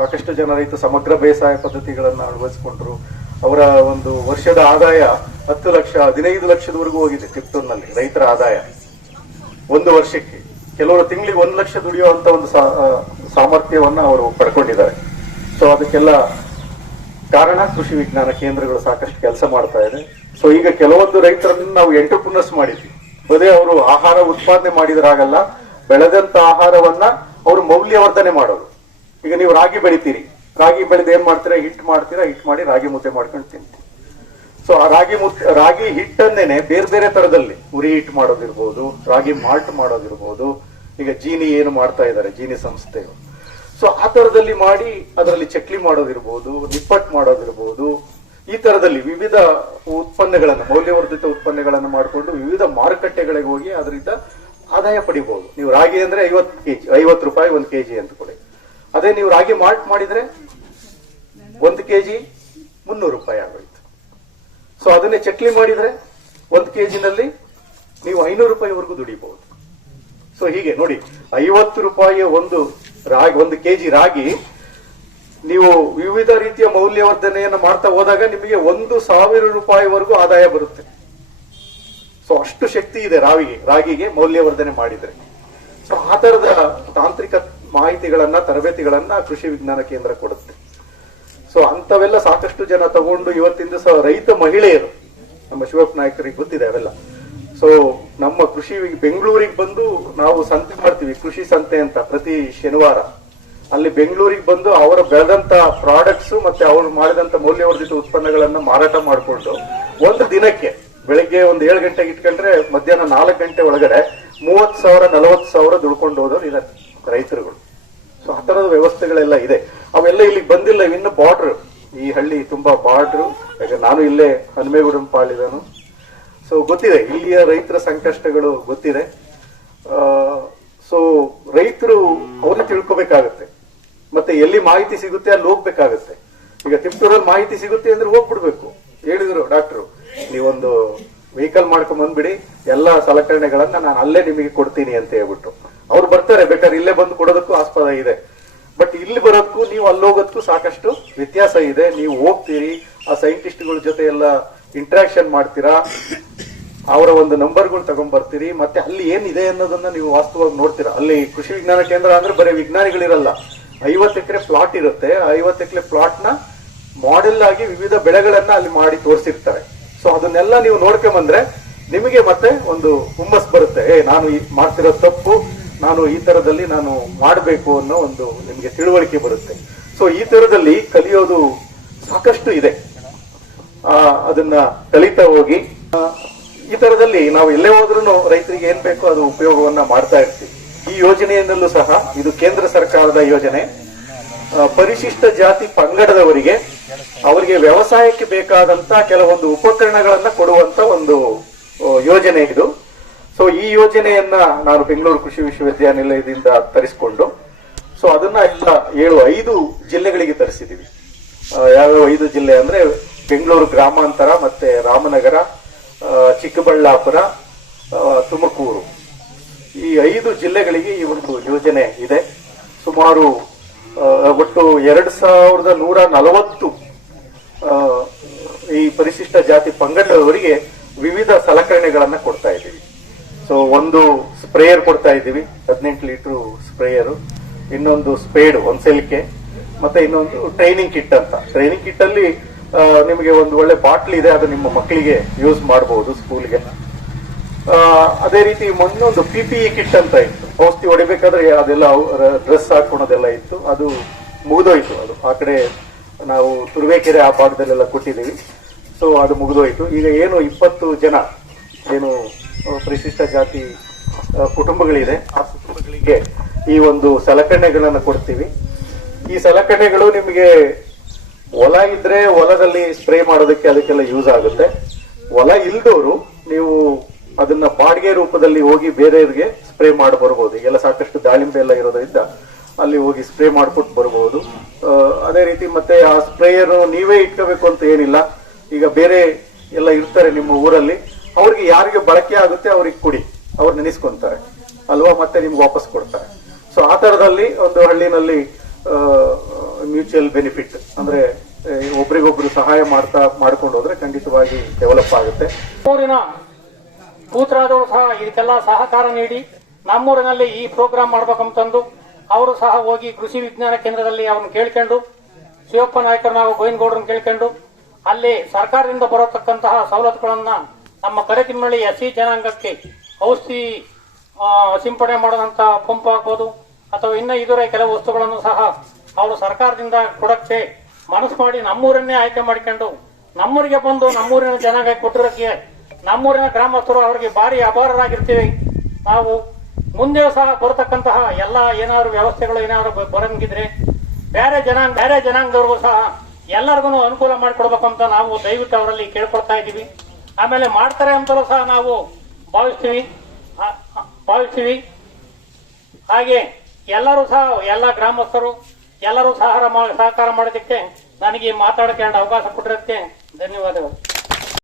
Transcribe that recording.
ಸಾಕಷ್ಟು ಜನ ರೈತ ಸಮಗ್ರ ಬೇಸಾಯ ಪದ್ಧತಿಗಳನ್ನು ಅಳವಡಿಸಿಕೊಂಡ್ರು. ಅವರ ಒಂದು ವರ್ಷದ ಆದಾಯ 10 ಲಕ್ಷ 15 ಲಕ್ಷದವರೆಗೂ ಹೋಗಿದೆ. ತಿಪ್ಟೂರಿನಲ್ಲಿ ರೈತರ ಆದಾಯ ಒಂದು ವರ್ಷಕ್ಕೆ, ಕೆಲವರು ತಿಂಗಳಿಗೆ 1 ಲಕ್ಷ ದುಡಿಯುವಂತ ಒಂದು ಸಾಮರ್ಥ್ಯವನ್ನ ಅವರು ಪಡ್ಕೊಂಡಿದ್ದಾರೆ. ಸೊ ಅದಕ್ಕೆಲ್ಲ ಕಾರಣ ಕೃಷಿ ವಿಜ್ಞಾನ ಕೇಂದ್ರಗಳು ಸಾಕಷ್ಟು ಕೆಲಸ ಮಾಡ್ತಾ ಇದೆ. ಸೊ ಈಗ ಕೆಲವೊಂದು ರೈತರನ್ನು ನಾವು ಎಂಟರ್ಪ್ರಿನರ್ಸ್ ಮಾಡಿದ್ವಿ. ಬದೇ ಅವರು ಆಹಾರ ಉತ್ಪಾದನೆ ಮಾಡಿದ್ರಾಗಲ್ಲ, ಬೆಳೆದಂತ ಆಹಾರವನ್ನ ಅವರು ಮೌಲ್ಯವರ್ಧನೆ ಮಾಡೋದು. ಈಗ ನೀವು ರಾಗಿ ಬೆಳಿತೀರಿ, ರಾಗಿ ಬೆಳೆದು ಏನ್ ಮಾಡ್ತೀರಾ, ಹಿಟ್ ಮಾಡ್ತೀರಾ, ಹಿಟ್ ಮಾಡಿ ರಾಗಿ ಮುದ್ದೆ ಮಾಡ್ಕೊಂಡು ತಿಂತೀರಿ. ಸೊ ಆ ರಾಗಿ ಹಿಟ್ಟನ್ನೇನೆ ಬೇರೆ ಬೇರೆ ತರದಲ್ಲಿ ಉರಿ ಹಿಟ್ ಮಾಡೋದಿರ್ಬೋದು, ರಾಗಿ ಮಾಲ್ಟ್ ಮಾಡೋದಿರ್ಬೋದು, ಈಗ ಜೀನಿ ಏನು ಮಾಡ್ತಾ ಇದ್ದಾರೆ ಜೀನಿ ಸಂಸ್ಥೆಗಳು. ಸೊ ಆ ತರದಲ್ಲಿ ಮಾಡಿ ಅದರಲ್ಲಿ ಚಕ್ಲಿ ಮಾಡೋದಿರ್ಬೋದು, ನಿಪ್ಪಟ್ಟು ಮಾಡೋದಿರ್ಬೋದು, ಈ ತರದಲ್ಲಿ ವಿವಿಧ ಉತ್ಪನ್ನಗಳನ್ನು, ಮೌಲ್ಯವರ್ಧಿತ ಉತ್ಪನ್ನಗಳನ್ನು ಮಾಡಿಕೊಂಡು ವಿವಿಧ ಮಾರುಕಟ್ಟೆಗಳಿಗೆ ಹೋಗಿ ಅದರಿಂದ ಆದಾಯ ಪಡಿಬಹುದು. ನೀವು ರಾಗಿ ಅಂದ್ರೆ 50 ರೂಪಾಯಿ 1 ಕೆಜಿ ಅಂತ ಕೊಡಿ. ಅದೇ ನೀವು ರಾಗಿ ಮಾಲ್ಟ್ ಮಾಡಿದ್ರೆ 1 ಕೆಜಿ 300 ರೂಪಾಯಿ ಆಗೋಯ್ತು. ಸೊ ಅದನ್ನೇ ಚಕ್ಲಿ ಮಾಡಿದ್ರೆ 1 ಕೆಜಿನಲ್ಲಿ ನೀವು 500 ರೂಪಾಯಿವರೆಗೂ ದುಡಿಬಹುದು. ಸೊ ಹೀಗೆ ನೋಡಿ, 50 ರೂಪಾಯಿಯ ಒಂದು ಕೆಜಿ ರಾಗಿ ನೀವು ವಿವಿಧ ರೀತಿಯ ಮೌಲ್ಯವರ್ಧನೆಯನ್ನು ಮಾಡ್ತಾ ಹೋದಾಗ ನಿಮಗೆ 1,000 ರೂಪಾಯಿವರೆಗೂ ಆದಾಯ ಬರುತ್ತೆ. ಸೊ ಅಷ್ಟು ಶಕ್ತಿ ಇದೆ ರಾಗಿಗೆ ಮೌಲ್ಯವರ್ಧನೆ ಮಾಡಿದ್ರೆ. ಸೊ ಆ ತರದ ತಾಂತ್ರಿಕ ಮಾಹಿತಿಗಳನ್ನ, ತರಬೇತಿಗಳನ್ನ ಕೃಷಿ ವಿಜ್ಞಾನ ಕೇಂದ್ರ ಕೊಡುತ್ತೆ. ಸೊ ಅಂತವೆಲ್ಲ ಸಾಕಷ್ಟು ಜನ ತಗೊಂಡು ಇವತ್ತಿನ ದಿವಸ ರೈತ ಮಹಿಳೆಯರು, ನಮ್ಮ ಶಿವಪ್ಪ ನಾಯಕರಿಗೆ ಗೊತ್ತಿದೆ ಅವೆಲ್ಲ. ಸೊ ನಮ್ಮ ಬೆಂಗಳೂರಿಗೆ ಬಂದು ನಾವು ಸಂತೆ ಮಾಡ್ತೀವಿ, ಕೃಷಿ ಸಂತೆ ಅಂತ, ಪ್ರತಿ ಶನಿವಾರ. ಅಲ್ಲಿ ಬೆಂಗಳೂರಿಗೆ ಬಂದು ಅವರ ಬೆಳೆದಂತ ಪ್ರಾಡಕ್ಟ್ಸ್ ಮತ್ತೆ ಅವರು ಮಾಡಿದಂತ ಮೌಲ್ಯವರ್ಧಿತ ಉತ್ಪನ್ನಗಳನ್ನ ಮಾರಾಟ ಮಾಡಿಕೊಂಡು ಒಂದು ದಿನಕ್ಕೆ ಬೆಳಿಗ್ಗೆ 7 ಗಂಟೆಗೆ ಇಟ್ಕೊಂಡ್ರೆ ಮಧ್ಯಾಹ್ನ 4 ಗಂಟೆ ಒಳಗಡೆ 30,000 40,000 ದುಡ್ಕೊಂಡು ಹೋದವ್ರು ಇದ್ದಾರೆ ರೈತರುಗಳು. ಸೊ ಆ ತರದ ವ್ಯವಸ್ಥೆಗಳೆಲ್ಲ ಇದೆ. ಅವೆಲ್ಲ ಇಲ್ಲಿಗೆ ಬಂದಿಲ್ಲ, ಇನ್ನು ಬಾರ್ಡರ್, ಈ ಹಳ್ಳಿ ತುಂಬಾ ಬಾರ್ಡ್ರು. ಯಾಕಂದ್ರೆ ನಾನು ಇಲ್ಲೇ ಹನುಮೇಗೌಡನ ಪಾಳಿದನು. ಸೊ ಗೊತ್ತಿದೆ ಇಲ್ಲಿಯ ರೈತರ ಸಂಕಷ್ಟಗಳು ಗೊತ್ತಿದೆ. ಸೊ ರೈತರು ಅವ್ರನ್ನ ತಿಳ್ಕೊಬೇಕಾಗತ್ತೆ, ಮತ್ತೆ ಎಲ್ಲಿ ಮಾಹಿತಿ ಸಿಗುತ್ತೆ ಅಲ್ಲಿ ಹೋಗ್ಬೇಕಾಗತ್ತೆ. ಈಗ ತಿಪ್ಟೂರಲ್ಲಿ ಮಾಹಿತಿ ಸಿಗುತ್ತೆ ಅಂದ್ರೆ ಹೋಗ್ಬಿಡ್ಬೇಕು. ಹೇಳಿದ್ರು ಡಾಕ್ಟ್ರು, ನೀವೊಂದು ವೆಹಿಕಲ್ ಮಾಡ್ಕೊಂಡ್ ಬಂದ್ಬಿಡಿ, ಎಲ್ಲಾ ಸಲಕರಣೆಗಳನ್ನ ನಾನು ಅಲ್ಲೇ ನಿಮಗೆ ಕೊಡ್ತೀನಿ ಅಂತ ಹೇಳ್ಬಿಟ್ಟು ಅವ್ರು ಬರ್ತಾರೆ. ಬೇಕಾದ್ರೆ ಇಲ್ಲೇ ಬಂದು ಕೊಡೋದಕ್ಕೂ ಆಸ್ಪದ ಇದೆ. ಬಟ್ ಇಲ್ಲಿ ಬರೋದಕ್ಕೂ ನೀವು ಅಲ್ಲೋಗೋದಕ್ಕೂ ಸಾಕಷ್ಟು ವ್ಯತ್ಯಾಸ ಇದೆ. ನೀವು ಹೋಗ್ತೀರಿ, ಆ ಸೈಂಟಿಸ್ಟ್ಗಳ ಜೊತೆ ಎಲ್ಲ ಇಂಟ್ರಾಕ್ಷನ್ ಮಾಡ್ತೀರಾ, ಅವರ ಒಂದು ನಂಬರ್ಗಳು ತಗೊಂಡ್ ಬರ್ತೀರಿ, ಮತ್ತೆ ಅಲ್ಲಿ ಏನಿದೆ ಅನ್ನೋದನ್ನ ನೀವು ವಾಸ್ತವವಾಗಿ ನೋಡ್ತೀರಾ. ಅಲ್ಲಿ ಕೃಷಿ ವಿಜ್ಞಾನ ಕೇಂದ್ರ ಅಂದ್ರೆ ಬರೀ ವಿಜ್ಞಾನಿಗಳಿರಲ್ಲ, 50 ಎಕರೆ ಪ್ಲಾಟ್ ಇರುತ್ತೆ. 50 ಎಕರೆ ಪ್ಲಾಟ್ ನ ಮಾಡೆಲ್ ಆಗಿ ವಿವಿಧ ಬೆಳೆಗಳನ್ನ ಅಲ್ಲಿ ಮಾಡಿ ತೋರಿಸಿರ್ತಾರೆ. ಸೊ ಅದನ್ನೆಲ್ಲ ನೀವು ನೋಡ್ಕೊಂಬಂದ್ರೆ ನಿಮಗೆ ಮತ್ತೆ ಒಂದು ಹುಮ್ಮಸ್ ಬರುತ್ತೆ, ನಾನು ಮಾಡ್ತಿರೋ ತಪ್ಪು, ನಾನು ಈ ತರದಲ್ಲಿ ನಾನು ಮಾಡಬೇಕು ಅನ್ನೋ ಒಂದು ನಿಮಗೆ ತಿಳುವಳಿಕೆ ಬರುತ್ತೆ. ಸೊ ಈ ತರದಲ್ಲಿ ಕಲಿಯೋದು ಸಾಕಷ್ಟು ಇದೆ. ಅದನ್ನ ಕಲಿತಾ ಹೋಗಿ ಈ ತರದಲ್ಲಿ ನಾವು ಎಲ್ಲೇ ಹೋದ್ರೂ ರೈತರಿಗೆ ಏನ್ ಬೇಕೋ ಅದು ಉಪಯೋಗವನ್ನ ಮಾಡ್ತಾ ಇರ್ತೀವಿ. ಈ ಯೋಜನೆಯನ್ನಲ್ಲೂ ಸಹ, ಇದು ಕೇಂದ್ರ ಸರ್ಕಾರದ ಯೋಜನೆ, ಪರಿಶಿಷ್ಟ ಜಾತಿ ಪಂಗಡದವರಿಗೆ ಅವರಿಗೆ ವ್ಯವಸಾಯಕ್ಕೆ ಬೇಕಾದಂತ ಕೆಲವೊಂದು ಉಪಕರಣಗಳನ್ನ ಕೊಡುವಂತ ಒಂದು ಯೋಜನೆ ಇದು. ಸೊ ಈ ಯೋಜನೆಯನ್ನ ನಾನು ಬೆಂಗಳೂರು ಕೃಷಿ ವಿಶ್ವವಿದ್ಯಾನಿಲಯದಿಂದ ತರಿಸಿಕೊಂಡು, ಸೊ ಅದನ್ನ ಎಲ್ಲ 5 ಜಿಲ್ಲೆಗಳಿಗೆ ತರಿಸಿದೀವಿ. ಯಾವ್ಯಾವ 5 ಜಿಲ್ಲೆ ಅಂದ್ರೆ ಬೆಂಗಳೂರು ಗ್ರಾಮಾಂತರ, ಮತ್ತೆ ರಾಮನಗರ, ಚಿಕ್ಕಬಳ್ಳಾಪುರ, ತುಮಕೂರು, ಈ 5 ಜಿಲ್ಲೆಗಳಿಗೆ ಈ ಒಂದು ಯೋಜನೆ ಇದೆ. ಸುಮಾರು ಒಟ್ಟು 2140 ಈ ಪರಿಶಿಷ್ಟ ಜಾತಿ ಪಂಗಡದವರಿಗೆ ವಿವಿಧ ಸಲಕರಣೆಗಳನ್ನ ಕೊಡ್ತಾ ಇದ್ದೀವಿ. ಸೊ ಒಂದು ಸ್ಪ್ರೇಯರ್ ಕೊಡ್ತಾ ಇದ್ದೀವಿ, 18 ಲೀಟರ್ ಸ್ಪ್ರೇಯರ್, ಇನ್ನೊಂದು ಸ್ಪೇಡ್ 1 ಸೆಲ್ಕೆ, ಮತ್ತೆ ಇನ್ನೊಂದು ಟ್ರೈನಿಂಗ್ ಕಿಟ್ ಅಂತ. ಟ್ರೈನಿಂಗ್ ಕಿಟ್ ಅಲ್ಲಿ ನಿಮಗೆ ಒಂದು ಒಳ್ಳೆ ಬಾಟ್ಲ್ ಇದೆ, ಅದು ನಿಮ್ಮ ಮಕ್ಕಳಿಗೆ ಯೂಸ್ ಮಾಡಬಹುದು ಸ್ಕೂಲ್ಗೆ. ಅದೇ ರೀತಿ ಇನ್ನೊಂದು PPE ಕಿಟ್ ಅಂತ ಇತ್ತು, ಔಷಧಿ ಹೊಡಿಬೇಕಾದ್ರೆ ಅದೆಲ್ಲ ಡ್ರೆಸ್ ಹಾಕೊಳೋದೆಲ್ಲ ಇತ್ತು, ಅದು ಮುಗಿದೋಯ್ತು. ಅದು ಆ ಕಡೆ ನಾವು ತುರುವೇಕೆರೆ ಆ ಭಾಗದಲ್ಲೆಲ್ಲ ಕೊಟ್ಟಿದ್ದೀವಿ. ಸೊ ಅದು ಮುಗಿದೋಯ್ತು. ಈಗ ಏನು 20 ಜನ ಏನು ಪರಿಶಿಷ್ಟ ಜಾತಿ ಕುಟುಂಬಗಳಿದೆ, ಆ ಕುಟುಂಬಗಳಿಗೆ ಈ ಒಂದು ಸಲಕರಣೆಗಳನ್ನ ಕೊಡ್ತೀವಿ. ಈ ಸಲಕರಣೆಗಳು ನಿಮಗೆ ಹೊಲ ಇದ್ರೆ ಹೊಲದಲ್ಲಿ ಸ್ಪ್ರೇ ಮಾಡೋದಕ್ಕೆ ಅದಕ್ಕೆಲ್ಲ ಯೂಸ್ ಆಗುತ್ತೆ. ಹೊಲ ಇಲ್ದವರು ನೀವು ಅದನ್ನ ಬಾಡಿಗೆ ರೂಪದಲ್ಲಿ ಹೋಗಿ ಬೇರೆಯವರಿಗೆ ಸ್ಪ್ರೇ ಮಾಡಿ ಬರ್ಬೋದು. ಈಗೆಲ್ಲ ಸಾಕಷ್ಟು ದಾಳಿಂಬೆ ಎಲ್ಲ ಇರೋದ್ರಿಂದ ಅಲ್ಲಿ ಹೋಗಿ ಸ್ಪ್ರೇ ಮಾಡ್ಕೊಟ್ಟು ಬರ್ಬೋದು. ಅದೇ ರೀತಿ ಮತ್ತೆ ಆ ಸ್ಪ್ರೇಯರ್ ನೀವೇ ಇಟ್ಕೋಬೇಕು ಅಂತ ಏನಿಲ್ಲ. ಈಗ ಬೇರೆ ಎಲ್ಲ ಇರ್ತಾರೆ ನಿಮ್ಮ ಊರಲ್ಲಿ, ಅವ್ರಿಗೆ ಯಾರಿಗೆ ಬಳಕೆ ಆಗುತ್ತೆ ಅವ್ರಿಗೆ ಕೊಡಿ, ಅವ್ರು ನೆನೆಸ್ಕೊಂತಾರೆ ಅಲ್ವಾ, ಮತ್ತೆ ನಿಮ್ಗೆ ವಾಪಸ್ ಕೊಡ್ತಾರೆ. ಸೊ ಆ ತರದಲ್ಲಿ ಒಂದು ಹಳ್ಳಿನಲ್ಲಿ ಮ್ಯೂಚುವಲ್ ಬೆನಿಫಿಟ್ ಅಂದ್ರೆ ಒಬ್ರಿಗೊಬ್ರು ಸಹಾಯ ಮಾಡ್ಕೊಂಡು ಹೋದ್ರೆ ಖಂಡಿತವಾಗಿ ಡೆವಲಪ್ ಆಗುತ್ತೆ. ಊರಿನ ಕೂತರಾದವರು ಸಹ ಇದಕ್ಕೆಲ್ಲ ಸಹಕಾರ ನೀಡಿ ನಮ್ಮೂರಿನಲ್ಲಿ ಈ ಪ್ರೋಗ್ರಾಮ್ ಮಾಡ್ಬೇಕಂತಂದು ಅವರು ಸಹ ಹೋಗಿ ಕೃಷಿ ವಿಜ್ಞಾನ ಕೇಂದ್ರದಲ್ಲಿ ಅವ್ರನ್ನ ಕೇಳ್ಕೊಂಡು ಶಿವಪ್ಪ ನಾಯ್ಕರ್ ನಾವು ಗೋವಿನಗೌಡರನ್ನ ಕೇಳ್ಕೊಂಡು ಅಲ್ಲಿ ಸರ್ಕಾರದಿಂದ ಬರತಕ್ಕಂತಹ ಸವಲತ್ತುಗಳನ್ನ ನಮ್ಮ ಕರೆತಿಮ್ಮಳ್ಳಿ ಎಸ್ಸಿ ಜನಾಂಗಕ್ಕೆ ಔಷಧಿ ಸಿಂಪಡಣೆ ಮಾಡುವಂತ ಪಂಪ್ ಹಾಕೋದು ಅಥವಾ ಇನ್ನ ಇದರ ಕೆಲವು ವಸ್ತುಗಳನ್ನು ಸಹ ಅವರು ಸರ್ಕಾರದಿಂದ ಕೊಡಕ್ಕೆ ಮನಸ್ಸು ಮಾಡಿ ನಮ್ಮೂರನ್ನೇ ಆಯ್ಕೆ ಮಾಡಿಕೊಂಡು ನಮ್ಮೂರಿಗೆ ಬಂದು ನಮ್ಮೂರಿನ ಜನಾಂಗ ಕೊಟ್ಟಿರೋಕ್ಕೆ ನಮ್ಮೂರಿನ ಗ್ರಾಮಸ್ಥರು ಅವರಿಗೆ ಭಾರಿ ಅಭಾರರಾಗಿರ್ತೀವಿ. ನಾವು ಮುಂದೆ ಸಹ ಬರತಕ್ಕಂತಹ ಎಲ್ಲ ಏನಾದ್ರು ವ್ಯವಸ್ಥೆಗಳು ಏನಾದ್ರು ಬರಂಗಿದ್ರೆ ಬೇರೆ ಜನಾಂಗದವ್ರಿಗೂ ಸಹ ಎಲ್ಲರಿಗೂ ಅನುಕೂಲ ಮಾಡಿಕೊಡ್ಬೇಕು ಅಂತ ನಾವು ದಯವಿಟ್ಟು ಅವರಲ್ಲಿ ಕೇಳ್ಕೊಳ್ತಾ ಇದ್ದೀವಿ. ಆಮೇಲೆ ಮಾಡ್ತಾರೆ ಅಂತಲೂ ಸಹ ನಾವು ಭಾವಿಸ್ತೀವಿ. ಹಾಗೆ ಎಲ್ಲರೂ ಸಹ ಎಲ್ಲ ಗ್ರಾಮಸ್ಥರು ಎಲ್ಲರೂ ಸಹಕಾರ ಮಾಡೋದಕ್ಕೆ ನನಗೆ ಮಾತಾಡಕ್ಕೆ ಅವಕಾಶ ಕೊಟ್ಟಿರೋದಕ್ಕೆ ಧನ್ಯವಾದಗಳು.